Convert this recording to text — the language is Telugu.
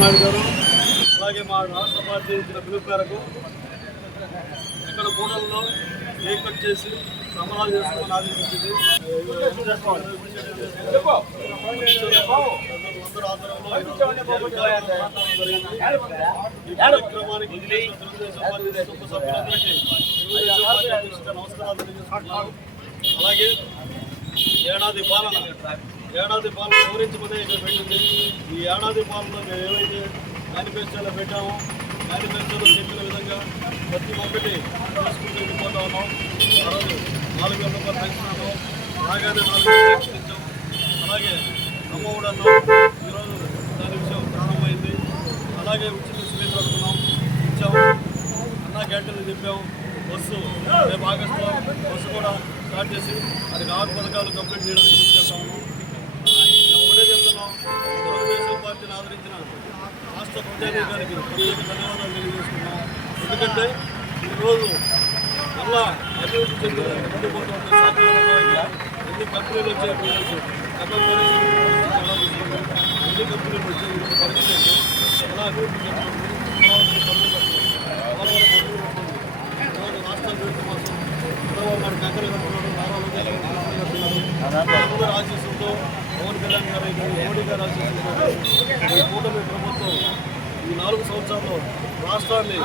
చంద్రబాబు నాయుడు గారు అలాగే మా రాష్ట్ర పార్టీ ఇచ్చిన పిలుపు మేరకు ఇక్కడ కూడల్లో కేక్ కట్ చేసి సంబరాలు చేసుకోమని ఆదేశించింది. కార్యక్రమానికి తెలుగుదేశం పార్టీ కుటుంబ సభ్యులందరికీ తెలుగుదేశం పార్టీ అధ్యక్షుడిగా నమస్కారాలు తెలియజేస్తున్నాను. అలాగే ఏడాది పాలన ఏడాది పాలన వివరించమనే ఇక్కడ పెట్టింది. ఈ ఏడాది పాలనలో మేము ఏవైతే మేనిఫెస్టోలో పెట్టామో మేనిఫెస్టోలో చెప్పిన విధంగా ప్రతి ఒక్కటి తీసుకుంటూ వెళ్ళిపోతా ఉన్నాం. నాలుగు వేల రూపాయలు పెన్షన్ అన్నాం. నాలుగు వేలు అలాగే అమ్మఒడి అన్నాం. ఈరోజు దాని విషయం ప్రారంభమైంది. అలాగే ఉచిత సిలిండర్ అనుకున్నాం. ఇచ్చాము అన్నా క్యాంటీన్లు చెప్పాము బస్సు రేపు ఆగస్టులో బస్సు కూడా స్టార్ట్ చేసి అది ఆరు పథకాలు కంప్లీట్ చేయడానికి ఇచ్చేస్తాము రాష్ట్ర ప్రజానీకానికి ప్రత్యేక ధన్యవాదాలు తెలియజేస్తున్నాం. ఎందుకంటే ఈరోజు మళ్ళా అభివృద్ధి చెందిన ఉండిపోతుంది ఎన్ని కంపెనీలు వచ్చాయి ఈరోజు ఎన్ని కంపెనీలు వచ్చాయి పరిస్థితి ఎలా అభివృద్ధి చెందుతుంది రాష్ట్ర అభివృద్ధి కోసం చంద్రబాబు కంకర నారా లోకేష్ పవన్ కళ్యాణ్ గారు మోడీ గారు ఆశీస్సులతో కూటమి నాలుగు సంవత్సరాల్లో రాష్ట్రాన్ని